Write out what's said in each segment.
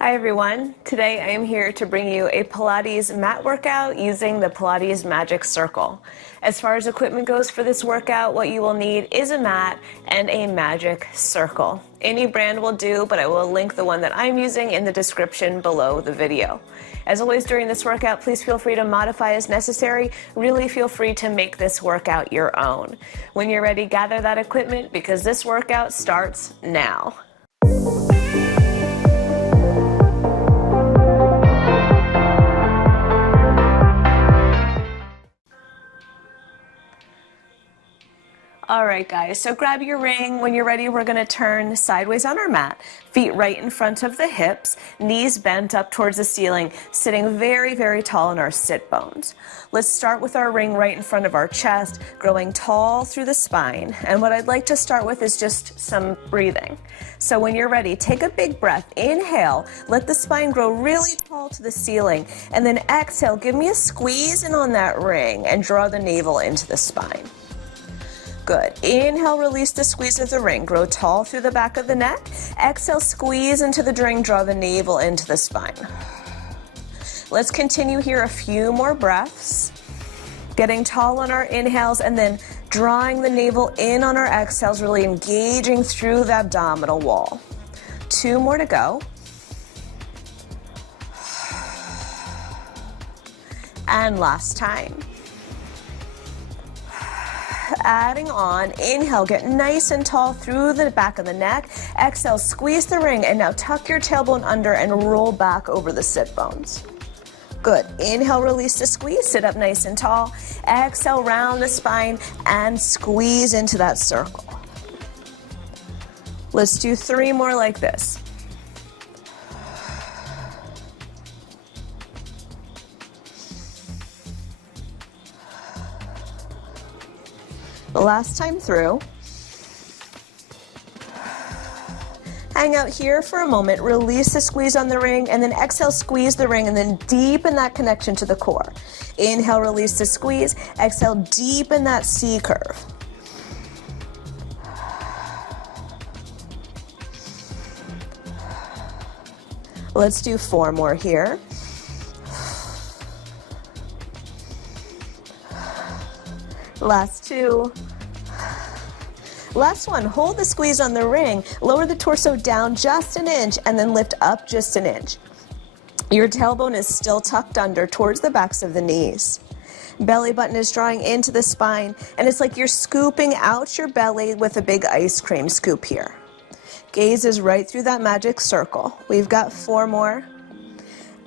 Hi everyone, today I am here to bring you a Pilates mat workout using the Pilates Magic Circle. As far as equipment goes for this workout, what you will need is a mat and a magic circle. Any brand will do, but I will link the one that I'm using in the description below the video. As always during this workout, please feel free to modify as necessary. Really feel free to make this workout your own. When you're ready, gather that equipment because this workout starts now. All right, guys, so grab your ring. When you're ready, we're gonna turn sideways on our mat, feet right in front of the hips, knees bent up towards the ceiling, sitting very, very tall in our sit bones. Let's start with our ring right in front of our chest, growing tall through the spine. And what I'd like to start with is just some breathing. So when you're ready, take a big breath, inhale, let the spine grow really tall to the ceiling, and then exhale, give me a squeeze in on that ring and draw the navel into the spine. Good. Inhale, release the squeeze of the ring. Grow tall through the back of the neck. Exhale, squeeze into the ring, draw the navel into the spine. Let's continue here a few more breaths. Getting tall on our inhales and then drawing the navel in on our exhales, really engaging through the abdominal wall. 2 more to go. And last time. Adding on, inhale, get nice and tall through the back of the neck. Exhale, squeeze the ring, and now tuck your tailbone under and roll back over the sit bones. Good. Inhale, release the squeeze, sit up nice and tall. Exhale, round the spine and squeeze into that circle. Let's do 3 more like this. Last time through. Hang out here for a moment, release the squeeze on the ring, and then exhale, squeeze the ring, and then deepen that connection to the core. Inhale, release the squeeze, exhale, deepen that C curve. Let's do 4 more here. Last 2. Last one, hold the squeeze on the ring, lower the torso down just an inch, and then lift up just an inch. Your tailbone is still tucked under towards the backs of the knees. Belly button is drawing into the spine, and it's like you're scooping out your belly with a big ice cream scoop here. Gaze is right through that magic circle. We've got 4 more,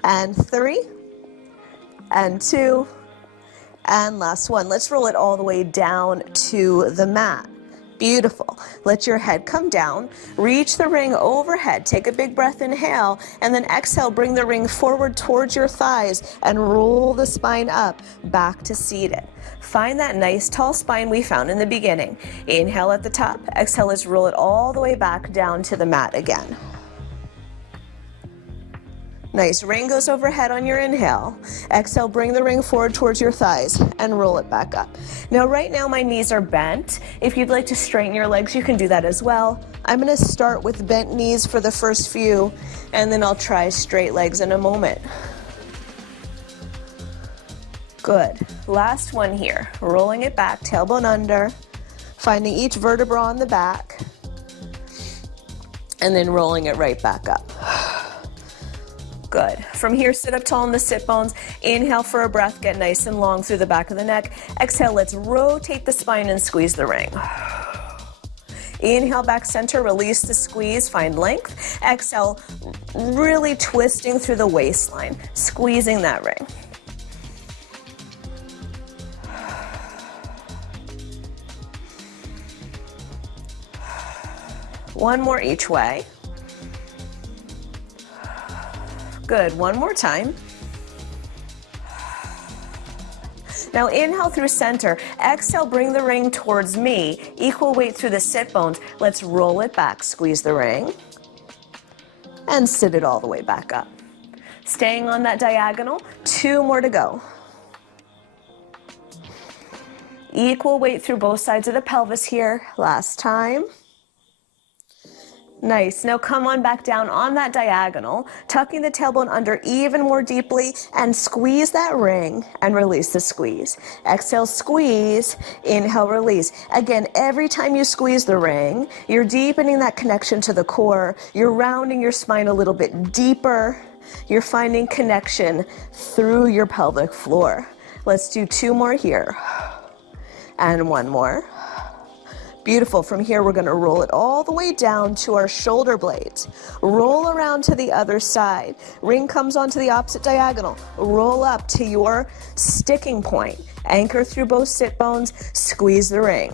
and 3, and 2, and last one. Let's roll it all the way down to the mat. Beautiful. Let your head come down. Reach the ring overhead. Take a big breath, inhale, and then exhale. Bring the ring forward towards your thighs and roll the spine up back to seated. Find that nice tall spine we found in the beginning. Inhale at the top. Exhale, let's roll it all the way back down to the mat again. Nice, ring goes overhead on your inhale. Exhale, bring the ring forward towards your thighs and roll it back up. Now, right now my knees are bent. If you'd like to straighten your legs, you can do that as well. I'm gonna start with bent knees for the first few, and then I'll try straight legs in a moment. Good, last one here. Rolling it back, tailbone under, finding each vertebra on the back, and then rolling it right back up. Good. From here, sit up tall in the sit bones. Inhale for a breath, get nice and long through the back of the neck. Exhale, let's rotate the spine and squeeze the ring. Inhale, back center, release the squeeze, find length. Exhale, really twisting through the waistline, squeezing that ring. One more each way. Good, 1 more time. Now inhale through center, exhale, bring the ring towards me, equal weight through the sit bones. Let's roll it back, squeeze the ring, and sit it all the way back up. Staying on that diagonal, 2 more to go. Equal weight through both sides of the pelvis here, last time. Nice. Now come on back down on that diagonal, tucking the tailbone under even more deeply, and squeeze that ring and release the squeeze. Exhale, squeeze. Inhale, release. Again, every time you squeeze the ring, you're deepening that connection to the core. You're rounding your spine a little bit deeper. You're finding connection through your pelvic floor. Let's do 2 more here. And 1 more. Beautiful. From here, we're going to roll it all the way down to our shoulder blades. Roll around to the other side. Ring comes onto the opposite diagonal. Roll up to your sticking point. Anchor through both sit bones. Squeeze the ring.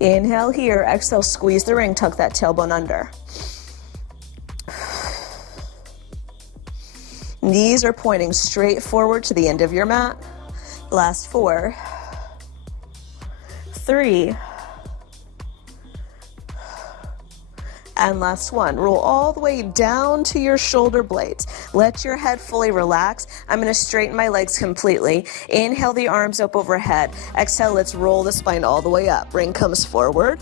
Inhale here. Exhale, squeeze the ring. Tuck that tailbone under. Knees are pointing straight forward to the end of your mat. Last 4, 3, and last 1. Roll all the way down to your shoulder blades. Let your head fully relax. I'm going to straighten my legs completely. Inhale the arms up overhead. Exhale, let's roll the spine all the way up. Ring comes forward.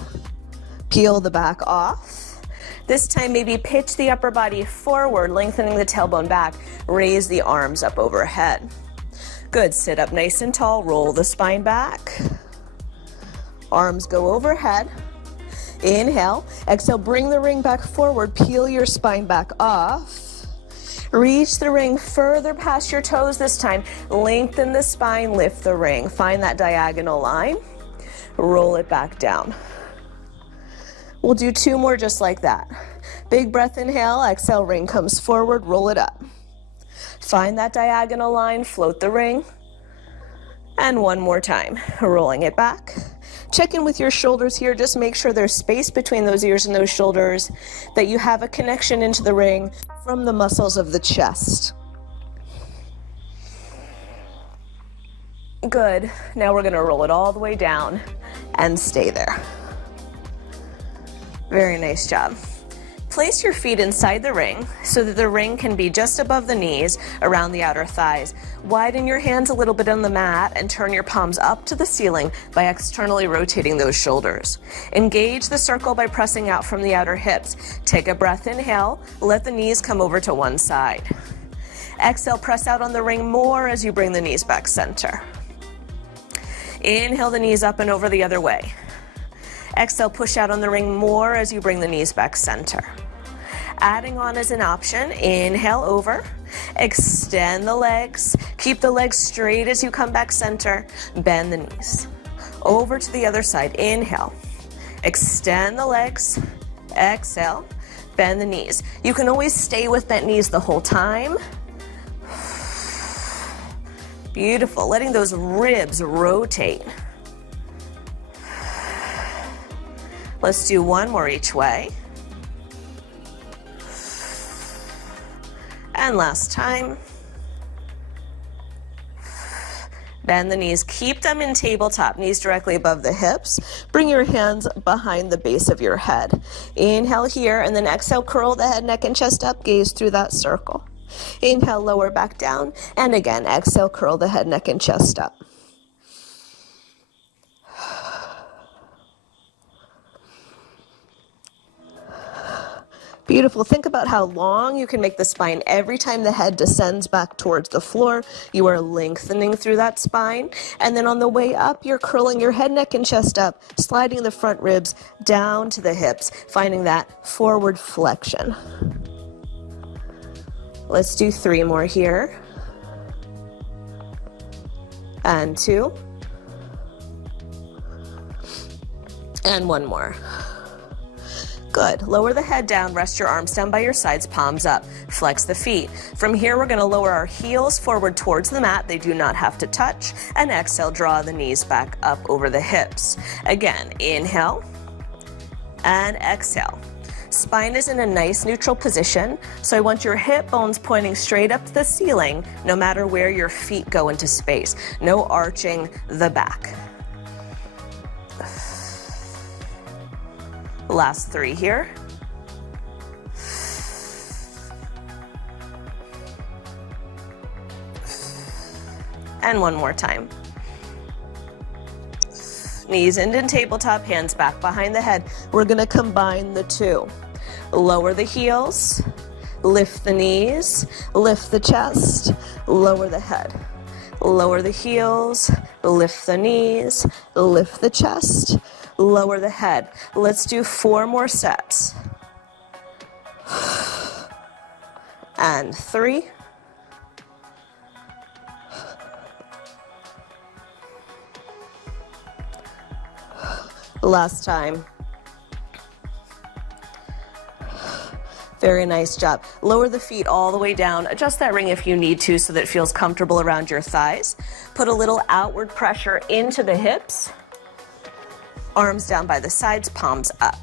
Peel the back off. This time, maybe pitch the upper body forward, lengthening the tailbone back. Raise the arms up overhead. Good. Sit up nice and tall. Roll the spine back. Arms go overhead. Inhale. Exhale, bring the ring back forward. Peel your spine back off. Reach the ring further past your toes this time. Lengthen the spine, lift the ring. Find that diagonal line. Roll it back down. We'll do 2 more just like that. Big breath, inhale. Exhale, ring comes forward. Roll it up. Find that diagonal line. Float the ring. And 1 more time. Rolling it back. Check in with your shoulders here. Just make sure there's space between those ears and those shoulders, that you have a connection into the ring from the muscles of the chest. Good. Now we're going to roll it all the way down and stay there. Very nice job. Place your feet inside the ring so that the ring can be just above the knees, around the outer thighs. Widen your hands a little bit on the mat and turn your palms up to the ceiling by externally rotating those shoulders. Engage the circle by pressing out from the outer hips. Take a breath, inhale. Let the knees come over to one side. Exhale, press out on the ring more as you bring the knees back center. Inhale the knees up and over the other way. Exhale, push out on the ring more as you bring the knees back center. Adding on as an option, inhale over, extend the legs, keep the legs straight as you come back center, bend the knees. Over to the other side, inhale, extend the legs, exhale, bend the knees. You can always stay with bent knees the whole time. Beautiful, letting those ribs rotate. Let's do 1 more each way. And last time. Bend the knees, keep them in tabletop, knees directly above the hips. Bring your hands behind the base of your head. Inhale here, and then exhale, curl the head, neck, and chest up, gaze through that circle. Inhale, lower back down, and again, exhale, curl the head, neck, and chest up. Beautiful. Think about how long you can make the spine. Every time the head descends back towards the floor, you are lengthening through that spine. And then on the way up, you're curling your head, neck, and chest up, sliding the front ribs down to the hips, finding that forward flexion. Let's do 3 more here. And 2. And 1 more. Good. Lower the head down, rest your arms down by your sides, palms up. Flex the feet. From here, we're going to lower our heels forward towards the mat. They do not have to touch. And exhale, draw the knees back up over the hips. Again, inhale and exhale. Spine is in a nice neutral position, so I want your hip bones pointing straight up to the ceiling, no matter where your feet go into space. No arching the back. Last 3 here. And 1 more time. Knees into tabletop, hands back behind the head. We're gonna combine the two. Lower the heels, lift the knees, lift the chest, lower the head. Lower the heels, lift the knees, lift the chest, lower the head. Let's do 4 more sets. And 3. Last time. Very nice job. Lower the feet all the way down. Adjust that ring if you need to so that it feels comfortable around your thighs. Put a little outward pressure into the hips. Arms down by the sides, palms up.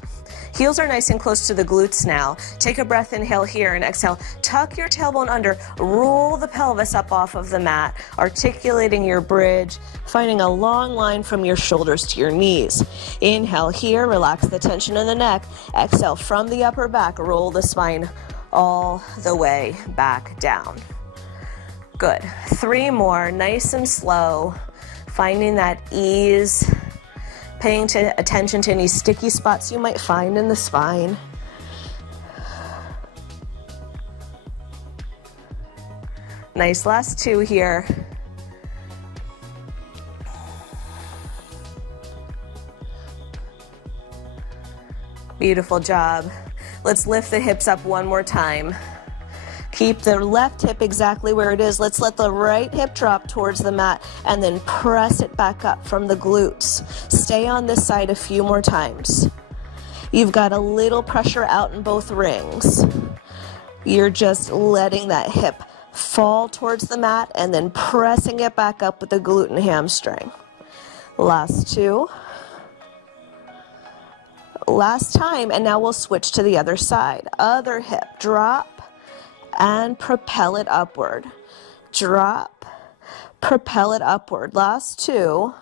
Heels are nice and close to the glutes now. Take a breath, inhale here, and exhale. Tuck your tailbone under. Roll the pelvis up off of the mat, articulating your bridge, finding a long line from your shoulders to your knees. Inhale here, relax the tension in the neck. Exhale from the upper back, roll the spine all the way back down. Good. 3 more, nice and slow, finding that ease. Paying attention to any sticky spots you might find in the spine. Nice, last 2 here. Beautiful job. Let's lift the hips up one more time. Keep the left hip exactly where it is. Let's let the right hip drop towards the mat and then press it back up from the glutes. Stay on this side a few more times. You've got a little pressure out in both rings. You're just letting that hip fall towards the mat and then pressing it back up with the glute and hamstring. Last 2. Last time, and now we'll switch to the other side. Other hip, drop, and propel it upward. Drop, propel it upward. Last 2.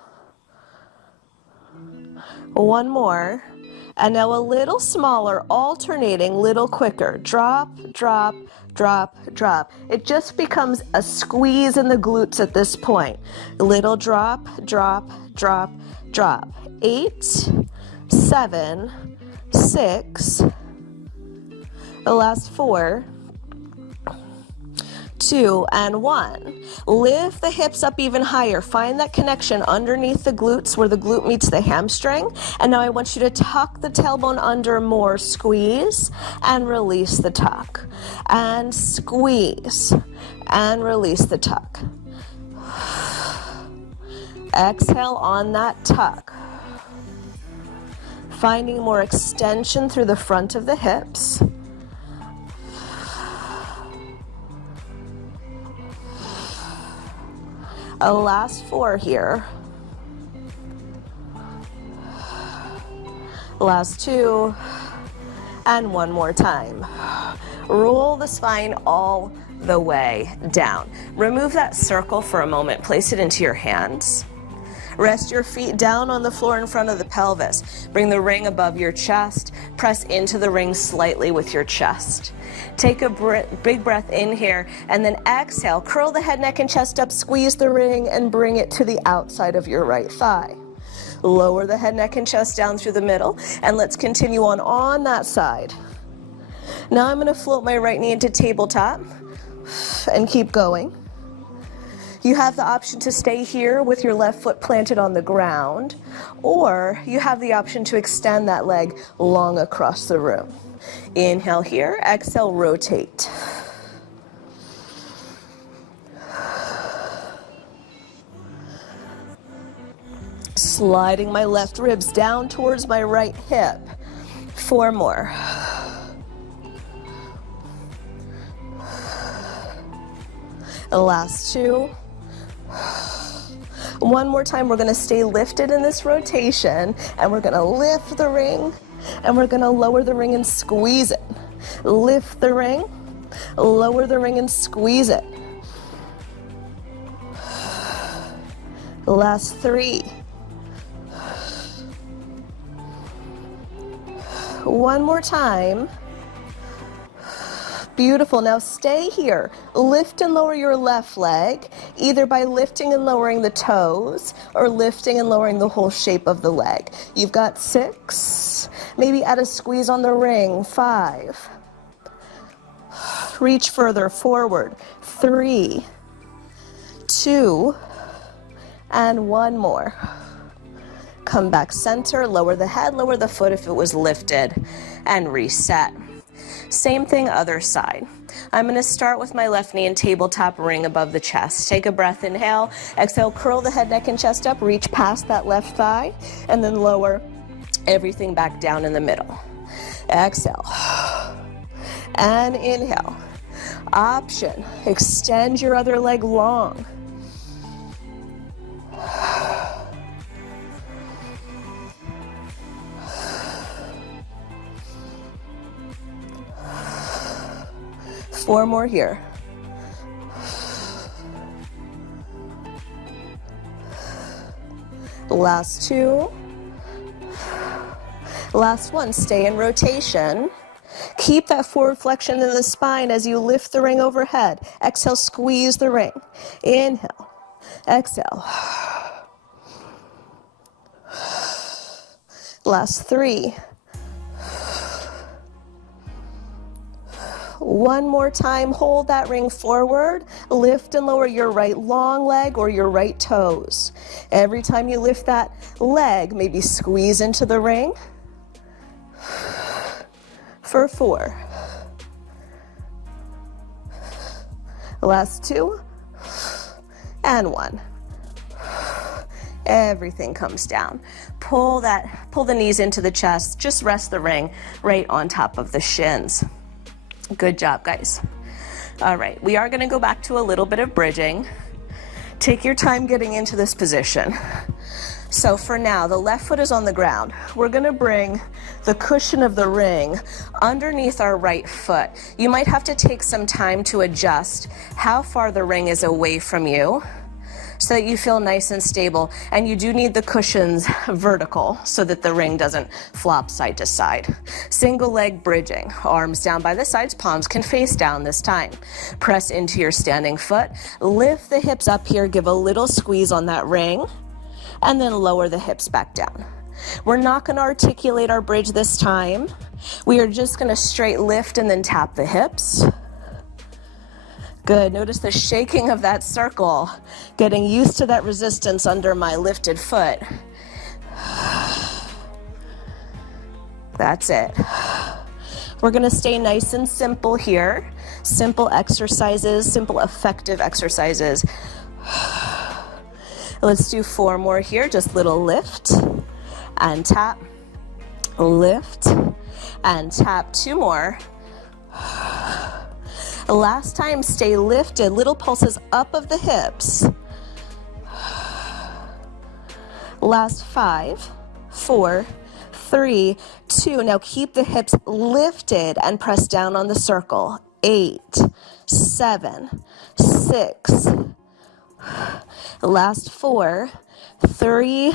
1 more. And now a little smaller, alternating, little quicker. Drop, drop, drop, drop. It just becomes a squeeze in the glutes at this point. Little drop, drop, drop, drop. 8, 7, 6. The last 4. 2 and 1. Lift the hips up even higher. Find that connection underneath the glutes where the glute meets the hamstring. And now I want you to tuck the tailbone under more. Squeeze and release the tuck. And squeeze and release the tuck. Exhale on that tuck. Finding more extension through the front of the hips. A last 4 here. Last 2. And 1 more time. Roll the spine all the way down. Remove that circle for a moment. Place it into your hands. Rest your feet down on the floor in front of the pelvis. Bring the ring above your chest. Press into the ring slightly with your chest. Take a big breath in here and then exhale. Curl the head, neck, and chest up. Squeeze the ring and bring it to the outside of your right thigh. Lower the head, neck, and chest down through the middle. And let's continue on that side. Now I'm going to float my right knee into tabletop and keep going. You have the option to stay here with your left foot planted on the ground, or you have the option to extend that leg long across the room. Inhale here, exhale, rotate. Sliding my left ribs down towards my right hip. 4 more. The last 2. 1 more time, we're going to stay lifted in this rotation, and we're going to lift the ring, and we're going to lower the ring and squeeze it. Lift the ring, lower the ring and squeeze it. Last 3. 1 more time. Beautiful. Now stay here. Lift and lower your left leg, either by lifting and lowering the toes or lifting and lowering the whole shape of the leg. You've got 6. Maybe add a squeeze on the ring. 5. Reach further forward. 3, 2, and 1 more. Come back center, lower the head, lower the foot if it was lifted, and reset. Same thing, other side. I'm going to start with my left knee and tabletop ring above the chest. Take a breath, inhale, exhale, curl the head, neck, and chest up, reach past that left thigh, and then lower everything back down in the middle. Exhale, and inhale. Option, extend your other leg long. Four more here. Last 2. Last 1, stay in rotation. Keep that forward flexion in the spine as you lift the ring overhead. Exhale, squeeze the ring. Inhale, exhale. Last 3. One more time, hold that ring forward, lift and lower your right long leg or your right toes. Every time you lift that leg, maybe squeeze into the ring for 4. Last 2 and 1. Everything comes down. Pull the knees into the chest, just rest the ring right on top of the shins. Good job, guys. All right, we are going to go back to a little bit of bridging. Take your time getting into this position. So for now, the left foot is on the ground. We're going to bring the cushion of the ring underneath our right foot. You might have to take some time to adjust how far the ring is away from you so that you feel nice and stable. And you do need the cushions vertical so that the ring doesn't flop side to side. Single leg bridging, arms down by the sides, palms can face down this time. Press into your standing foot, lift the hips up here, give a little squeeze on that ring, and then lower the hips back down. We're not going to articulate our bridge this time. We are just going to straight lift and then tap the hips. Good. Notice the shaking of that circle, getting used to that resistance under my lifted foot. That's it. We're going to stay nice and simple here. Simple exercises, simple effective exercises. Let's do 4 more here. Just little lift and tap, lift and tap. 2 more. Last time, stay lifted, little pulses up of the hips. Last 5, 4, 3, 2. Now keep the hips lifted and press down on the circle. 8, 7, 6. Last 4, 3,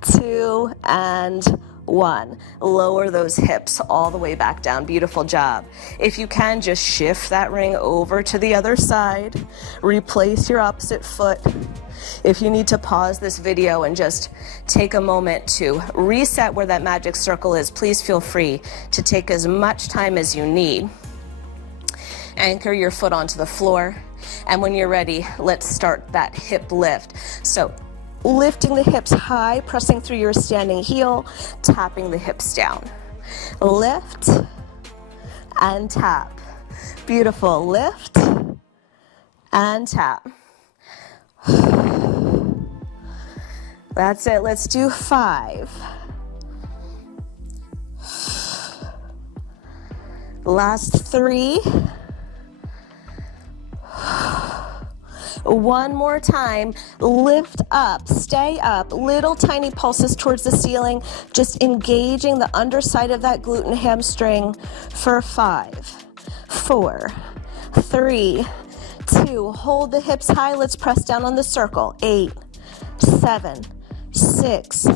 2, and 1. Lower those hips all the way back down. Beautiful job. If you can, just shift that ring over to the other side. Replace your opposite foot. If you need to pause this video and just take a moment to reset where that magic circle is, please feel free to take as much time as you need. Anchor your foot onto the floor. And when you're ready, let's start that hip lift. So lifting the hips high, pressing through your standing heel, tapping the hips down. Lift and tap. Beautiful. Lift and tap. That's it. Let's do 5. Last 3. 1 more time, lift up, stay up, little tiny pulses towards the ceiling, just engaging the underside of that glute and hamstring for 5, 4, 3, 2, hold the hips high, let's press down on the circle, 8, 7, 6,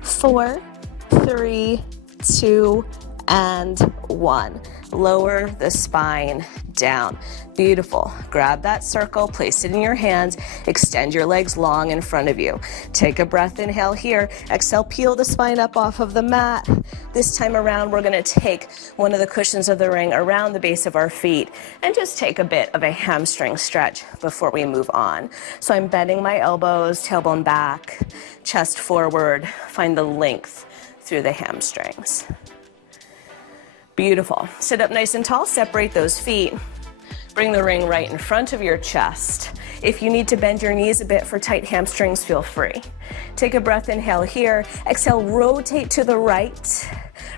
4, 3, 2, and 1. Lower the spine down. Beautiful. Grab that circle, place it in your hands, extend your legs long in front of you. Take a breath, inhale here. Exhale, peel the spine up off of the mat. This time around, we're gonna take one of the cushions of the ring around the base of our feet and just take a bit of a hamstring stretch before we move on. So I'm bending my elbows, tailbone back, chest forward, find the length through the hamstrings. Beautiful. Sit up nice and tall, separate those feet. Bring the ring right in front of your chest. If you need to bend your knees a bit for tight hamstrings, feel free. Take a breath, inhale here. Exhale, rotate to the right.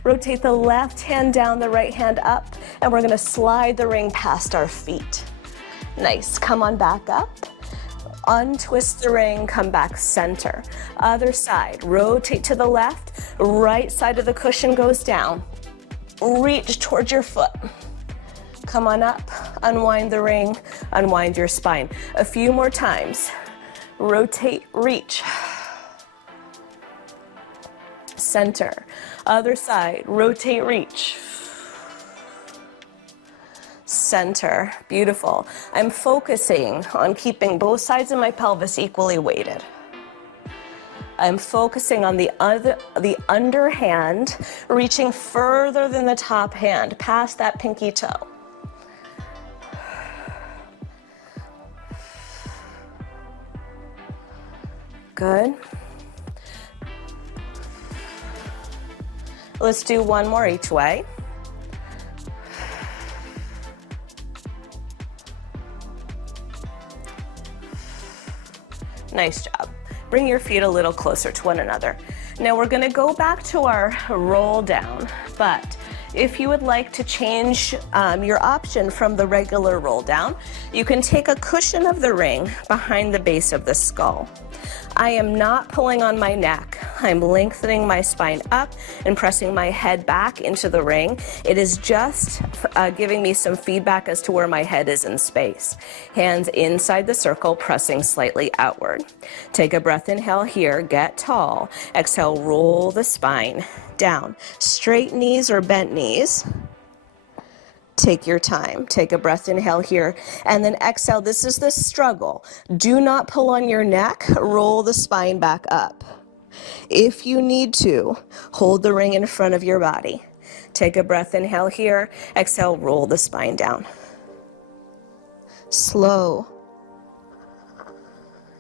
Rotate the left hand down, the right hand up, and we're gonna slide the ring past our feet. Nice, come on back up. Untwist the ring, come back center. Other side, rotate to the left. Right side of the cushion goes down. Reach towards your foot. Come on up, unwind the ring, unwind your spine. A few more times. Rotate, reach. Center. Other side, rotate, reach. Center. Beautiful. I'm focusing on keeping both sides of my pelvis equally weighted. I'm focusing on the underhand, reaching further than the top hand, past that pinky toe. Good. Let's do one more each way. Nice job. Bring your feet a little closer to one another. Now we're gonna go back to our roll down, but if you would like to change your option from the regular roll down, you can take a cushion of the ring behind the base of the skull. I am not pulling on my neck. I'm lengthening my spine up and pressing my head back into the ring. It is just giving me some feedback as to where my head is in space. Hands inside the circle, pressing slightly outward. Take a breath, inhale here, get tall. Exhale, roll the spine down. Straight knees or bent knees. Take your time. Take a breath, inhale here, and then exhale. This is the struggle. Do not pull on your neck. Roll the spine back up. If you need to, hold the ring in front of your body. Take a breath, inhale here. Exhale, roll the spine down. Slow.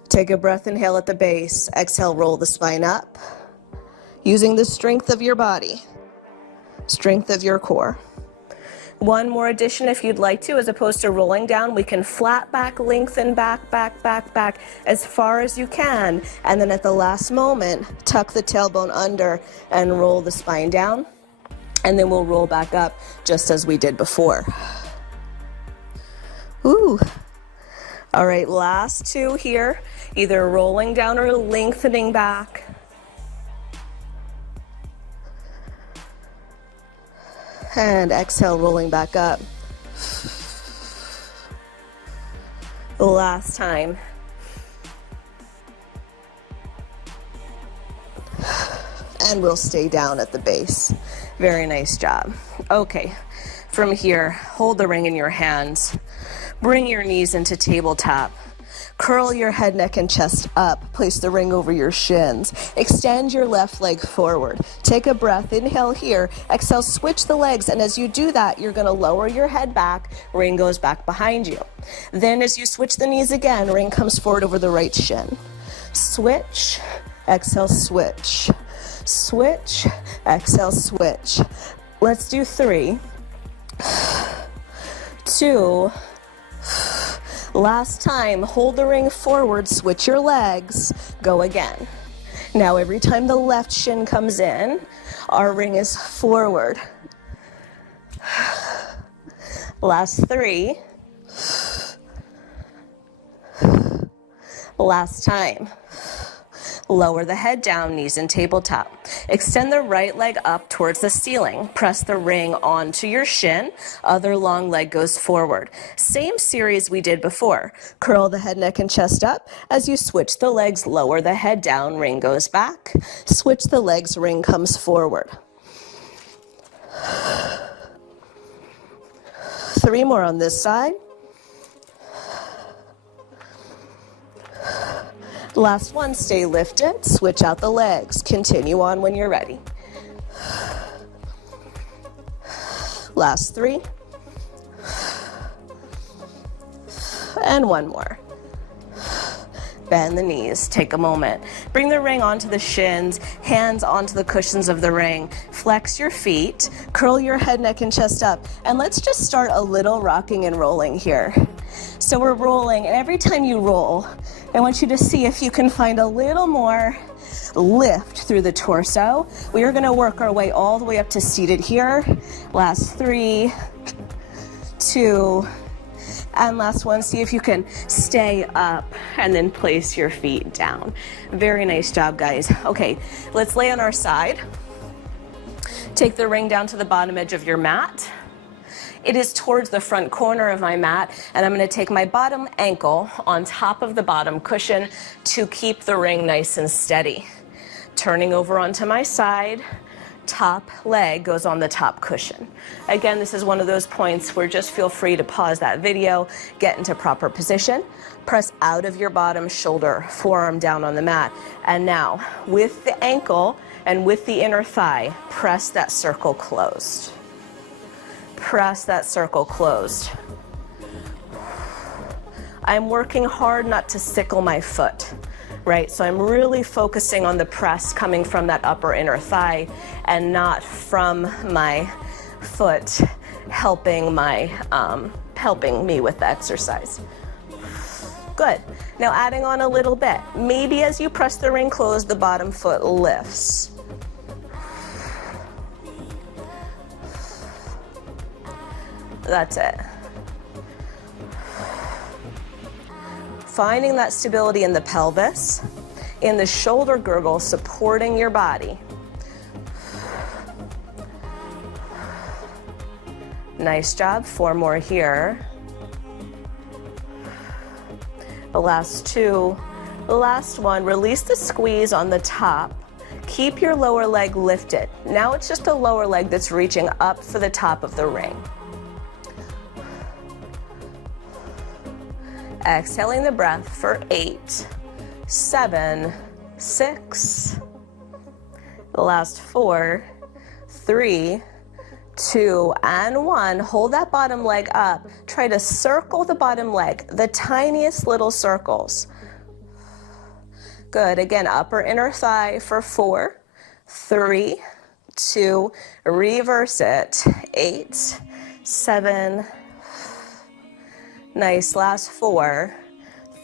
Take a breath, inhale at the base. Exhale, roll the spine up. Using the strength of your body, strength of your core. One more addition if you'd like to, as opposed to rolling down, we can flat back, lengthen back, back, back, back as far as you can. And then at the last moment, tuck the tailbone under and roll the spine down. And then we'll roll back up just as we did before. Ooh. All right, last two here, either rolling down or lengthening back. And exhale, rolling back up. Last time. And we'll stay down at the base. Very nice job. Okay, from here, hold the ring in your hands. Bring your knees into tabletop. Curl your head, neck, and chest up. Place the ring over your shins. Extend your left leg forward. Take a breath. Inhale here. Exhale, switch the legs. And as you do that, you're going to lower your head back. Ring goes back behind you. Then as you switch the knees again, ring comes forward over the right shin. Switch. Exhale, switch. Switch. Exhale, switch. Let's do 3, 2, last time. Hold the ring forward, switch your legs, go again. Now every time the left shin comes in, our ring is forward. Last 3. Last time. Lower the head down, knees in tabletop. Extend the right leg up towards the ceiling. Press the ring onto your shin. Other long leg goes forward. Same series we did before. Curl the head, neck, and chest up. As you switch the legs, lower the head down, ring goes back. Switch the legs, ring comes forward. 3 more on this side. Last one, stay lifted, switch out the legs. Continue on when you're ready. Last 3. And 1 more. Bend the knees, take a moment. Bring the ring onto the shins, hands onto the cushions of the ring. Flex your feet, curl your head, neck, and chest up. And let's just start a little rocking and rolling here. So we're rolling, and every time you roll, I want you to see if you can find a little more lift through the torso. We are gonna work our way all the way up to seated here. Last 3, 2, and last one. See if you can stay up and then place your feet down. Very nice job, guys. Okay, let's lay on our side. Take the ring down to the bottom edge of your mat. It is towards the front corner of my mat, and I'm going to take my bottom ankle on top of the bottom cushion to keep the ring nice and steady. Turning over onto my side, top leg goes on the top cushion. Again, this is one of those points where just feel free to pause that video, get into proper position, press out of your bottom shoulder, forearm down on the mat. And now, with the ankle and with the inner thigh, press that circle closed. Press that circle closed. I'm working hard not to sickle my foot, right? So I'm really focusing on the press coming from that upper inner thigh and not from my foot helping me with the exercise. Good. Now adding on a little bit. Maybe as you press the ring closed, the bottom foot lifts. That's it. Finding that stability in the pelvis, in the shoulder girdle, supporting your body. Nice job. 4 more here. The last 2. The last one, release the squeeze on the top. Keep your lower leg lifted. Now it's just a lower leg that's reaching up for the top of the ring. Exhaling the breath for 8, 7, 6. The last 4, 3, 2, and 1. Hold that bottom leg up. Try to circle the bottom leg, the tiniest little circles. Good. Again, upper inner thigh for 4, 3, 2, reverse it. 8, 7. Nice. Last 4,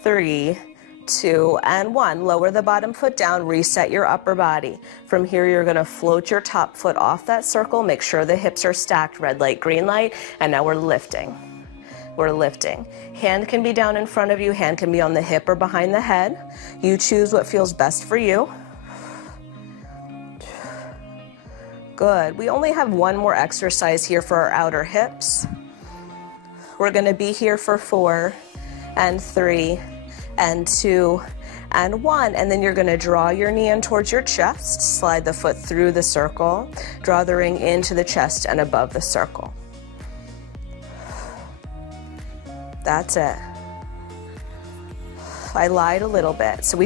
3, 2, and 1. Lower the bottom foot down, reset your upper body. From here, you're gonna float your top foot off that circle. Make sure the hips are stacked, red light, green light, and now we're lifting. We're lifting. Hand can be down in front of you, hand can be on the hip or behind the head. You choose what feels best for you. Good. We only have 1 more exercise here for our outer hips. We're gonna be here for 4, and 3, and 2, and 1. And then you're gonna draw your knee in towards your chest, slide the foot through the circle, draw the ring into the chest and above the circle. That's it. I lied a little bit. So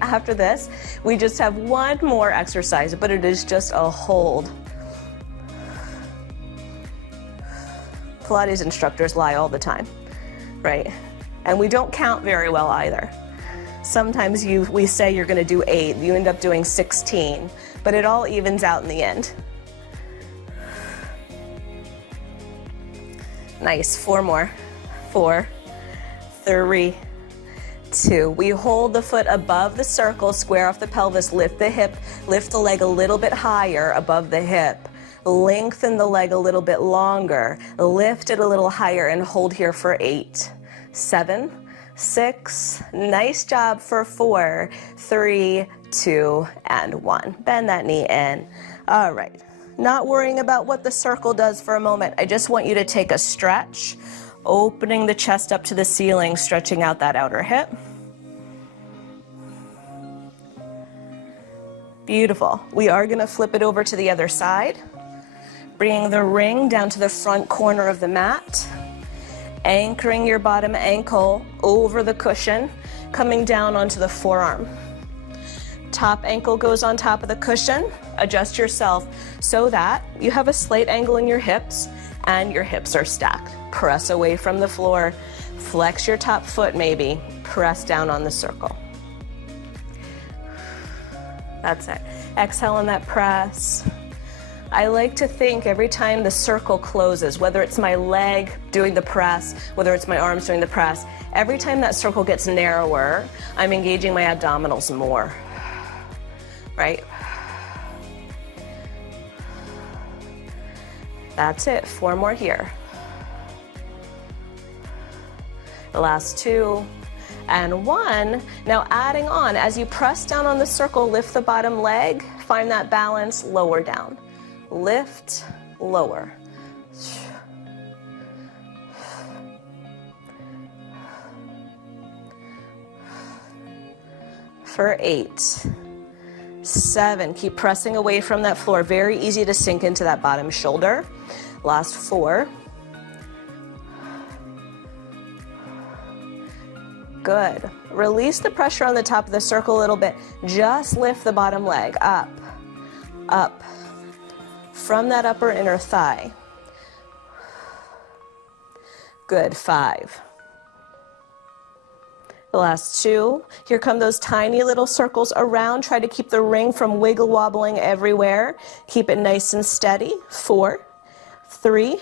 after this, we just have 1 more exercise, but it is just a hold. Pilates instructors lie all the time, right? And we don't count very well either. Sometimes we say you're gonna do 8, you end up doing 16, but it all evens out in the end. Nice. 4 more. 4, 3, 2. We hold the foot above the circle, square off the pelvis, lift the hip, lift the leg a little bit higher above the hip. Lengthen the leg a little bit longer, lift it a little higher, and hold here for 8, 7, 6. Nice job for 4, 3, 2, and 1. Bend that knee in. All right. Not worrying about what the circle does for a moment. I just want you to take a stretch, opening the chest up to the ceiling, stretching out that outer hip. Beautiful. We are going to flip it over to the other side. Bringing the ring down to the front corner of the mat. Anchoring your bottom ankle over the cushion, coming down onto the forearm. Top ankle goes on top of the cushion. Adjust yourself so that you have a slight angle in your hips and your hips are stacked. Press away from the floor. Flex your top foot maybe. Press down on the circle. That's it. Exhale on that press. I like to think every time the circle closes, whether it's my leg doing the press, whether it's my arms doing the press, every time that circle gets narrower, I'm engaging my abdominals more, right? That's it, 4 more here. The last 2. And 1. Now adding on, as you press down on the circle, lift the bottom leg, find that balance, lower down. Lift, lower. For 8, 7, keep pressing away from that floor. Very easy to sink into that bottom shoulder. Last 4. Good. Release the pressure on the top of the circle a little bit. Just lift the bottom leg up, up, from that upper inner thigh. Good. 5. The last 2. Here come those tiny little circles around. Try to keep the ring from wiggle wobbling everywhere. Keep it nice and steady. 4, 3,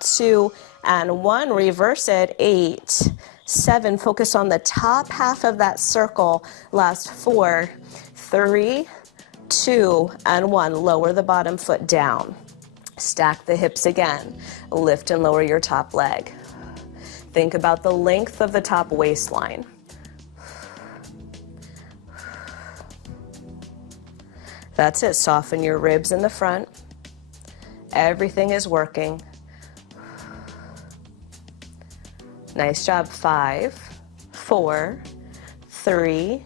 2, and 1. Reverse it. 8, 7, focus on the top half of that circle. Last 4, 3, 2, and 1. Lower the bottom foot down. Stack the hips again. Lift and lower your top leg. Think about the length of the top waistline. That's it. Soften your ribs in the front. Everything is working. Nice job. 5, 4, 3,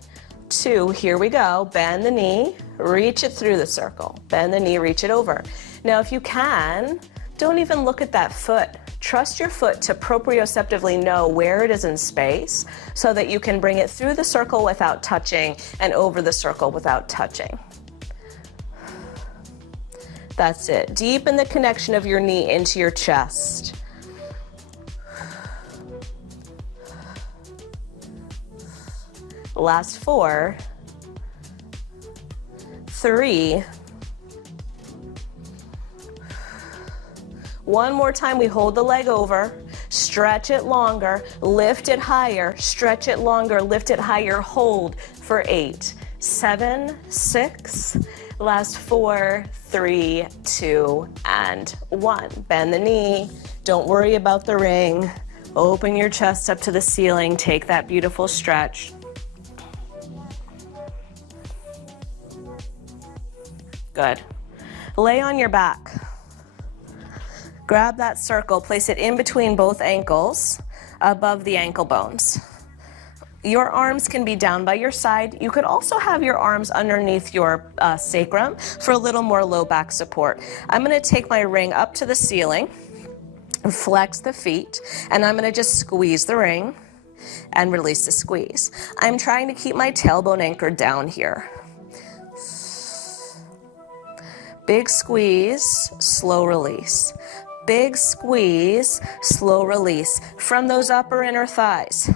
2. Here we go. Bend the knee, reach it through the circle. Bend the knee, reach it over. Now, if you can, don't even look at that foot. Trust your foot to proprioceptively know where it is in space so that you can bring it through the circle without touching and over the circle without touching. That's it. Deepen the connection of your knee into your chest. Last 4, 3. One more time, we hold the leg over, stretch it longer, lift it higher, stretch it longer, lift it higher, hold for 8, 7, 6. Last 4, 3, 2, and 1. Bend the knee. Don't worry about the ring. Open your chest up to the ceiling. Take that beautiful stretch. Good. Lay on your back. Grab that circle, place it in between both ankles, above the ankle bones. Your arms can be down by your side. You could also have your arms underneath your sacrum for a little more low back support. I'm going to take my ring up to the ceiling, flex the feet, and I'm going to just squeeze the ring and release the squeeze. I'm trying to keep my tailbone anchored down here. Big squeeze, slow release. Big squeeze, slow release from those upper inner thighs.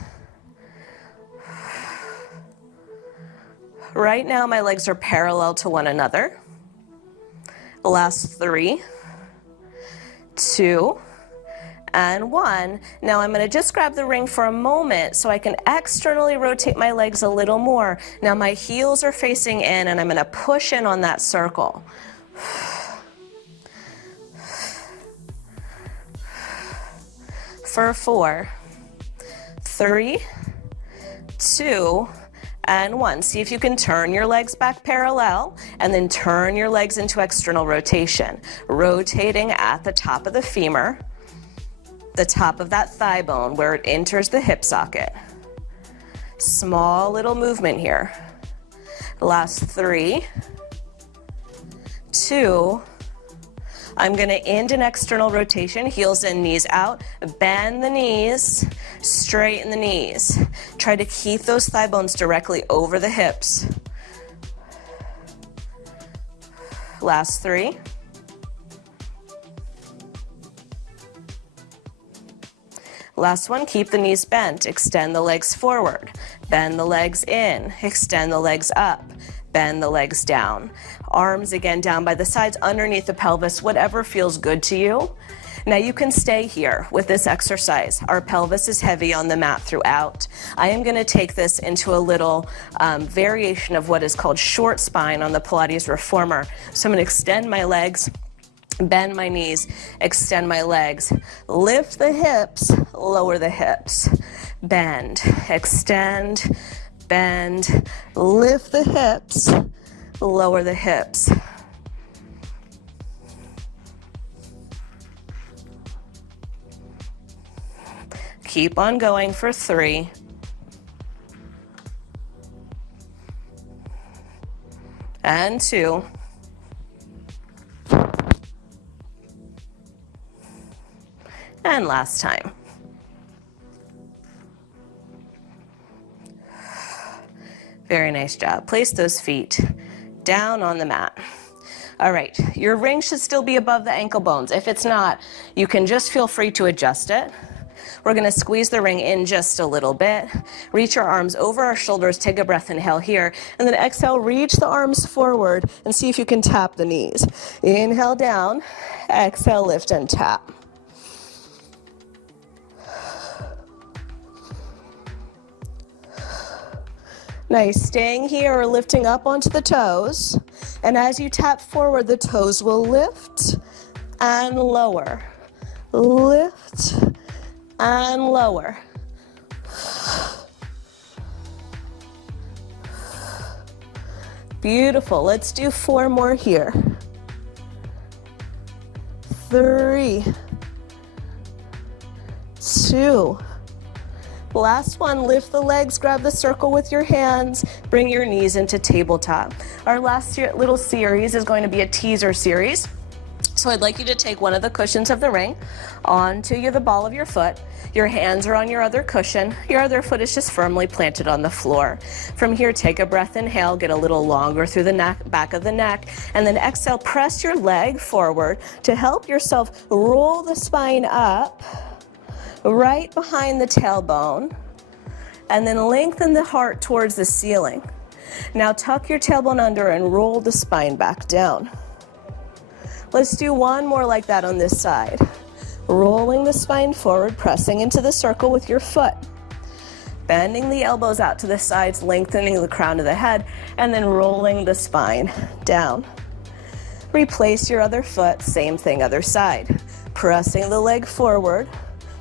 Right now, my legs are parallel to one another. Last 3, 2, and 1. Now I'm going to just grab the ring for a moment so I can externally rotate my legs a little more. Now my heels are facing in and I'm going to push in on that circle. For 4, 3, 2, and 1. See if you can turn your legs back parallel and then turn your legs into external rotation. Rotating at the top of the femur, the top of that thigh bone where it enters the hip socket. Small little movement here. Last 3, 2, I'm gonna end an external rotation, heels in, knees out, bend the knees, straighten the knees. Try to keep those thigh bones directly over the hips. Last 3. Last one, keep the knees bent, extend the legs forward, bend the legs in, extend the legs up, bend the legs down. Arms again down by the sides, underneath the pelvis, whatever feels good to you. Now you can stay here with this exercise. Our pelvis is heavy on the mat throughout. I am gonna take this into a little variation of what is called short spine on the Pilates Reformer. So I'm gonna extend my legs, bend my knees, extend my legs, lift the hips, lower the hips, bend, extend, bend, lift the hips, lower the hips. Keep on going for 3. And 2. And last time. Very nice job. Place those feet down on the mat. All right, your ring should still be above the ankle bones. If it's not, you can just feel free to adjust it. We're gonna squeeze the ring in just a little bit. Reach our arms over our shoulders, take a breath, inhale here, and then exhale, reach the arms forward and see if you can tap the knees. Inhale down, exhale, lift and tap. Nice, staying here or lifting up onto the toes. And as you tap forward, the toes will lift and lower. Lift and lower. Beautiful, let's do 4 more here. 3, 2, last one, lift the legs, grab the circle with your hands, bring your knees into tabletop. Our last little series is going to be a teaser series. So I'd like you to take one of the cushions of the ring onto the ball of your foot. Your hands are on your other cushion. Your other foot is just firmly planted on the floor. From here, take a breath, inhale, get a little longer through the neck, back of the neck, and then exhale, press your leg forward to help yourself roll the spine up, right behind the tailbone, and then lengthen the heart towards the ceiling. Now tuck your tailbone under and roll the spine back down. Let's do one more like that on this side. Rolling the spine forward, pressing into the circle with your foot. Bending the elbows out to the sides, lengthening the crown of the head, and then rolling the spine down. Replace your other foot, same thing, other side. Pressing the leg forward,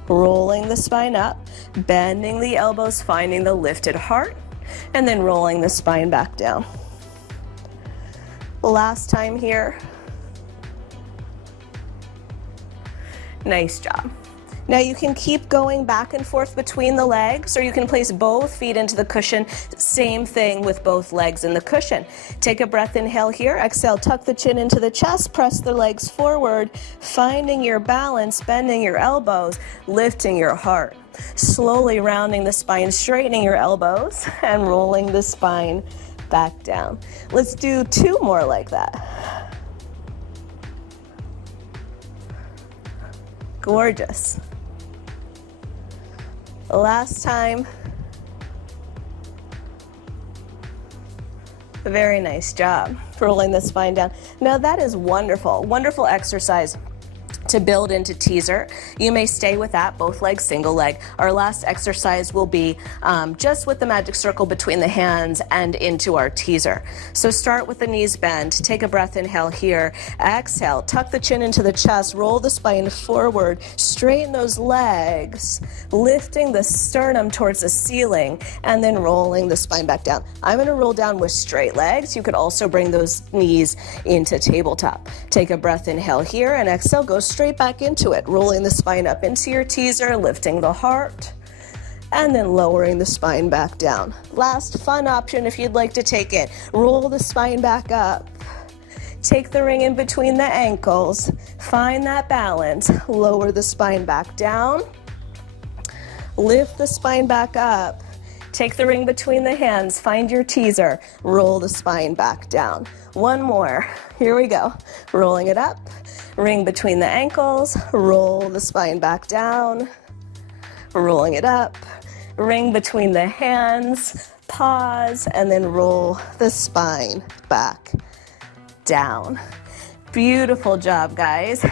rolling the spine up, bending the elbows, finding the lifted heart, and then rolling the spine back down. Last time here. Nice job. Now you can keep going back and forth between the legs, or you can place both feet into the cushion. Same thing with both legs in the cushion. Take a breath, inhale here, exhale, tuck the chin into the chest, press the legs forward, finding your balance, bending your elbows, lifting your heart. Slowly rounding the spine, straightening your elbows, and rolling the spine back down. Let's do 2 more like that. Gorgeous. Last time. Very nice job rolling the spine down. Now that is wonderful, wonderful exercise to build into teaser. You may stay with that, both legs, single leg. Our last exercise will be just with the magic circle between the hands and into our teaser. So start with the knees bent, take a breath, inhale here, exhale, tuck the chin into the chest, roll the spine forward, straighten those legs, lifting the sternum towards the ceiling, and then rolling the spine back down. I'm gonna roll down with straight legs. You could also bring those knees into tabletop. Take a breath, inhale here, and exhale, go straight back into it, rolling the spine up into your teaser, lifting the heart, and then lowering the spine back down. Last fun option if you'd like to take it, roll the spine back up, Take the ring in between the ankles. Find that balance. Lower the spine back down. Lift the spine back up. Take the ring between the hands. Find your teaser. Roll the spine back down. One more. Here we go. Rolling it up. Ring between the ankles. Roll the spine back down. Rolling it up. Ring between the hands. Pause and then roll the spine back down. Beautiful job, guys.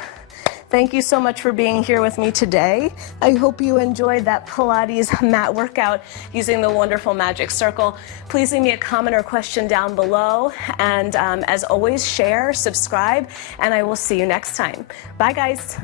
Thank you so much for being here with me today. I hope you enjoyed that Pilates mat workout using the wonderful Magic Circle. Please leave me a comment or question down below. And as always, share, subscribe, and I will see you next time. Bye, guys.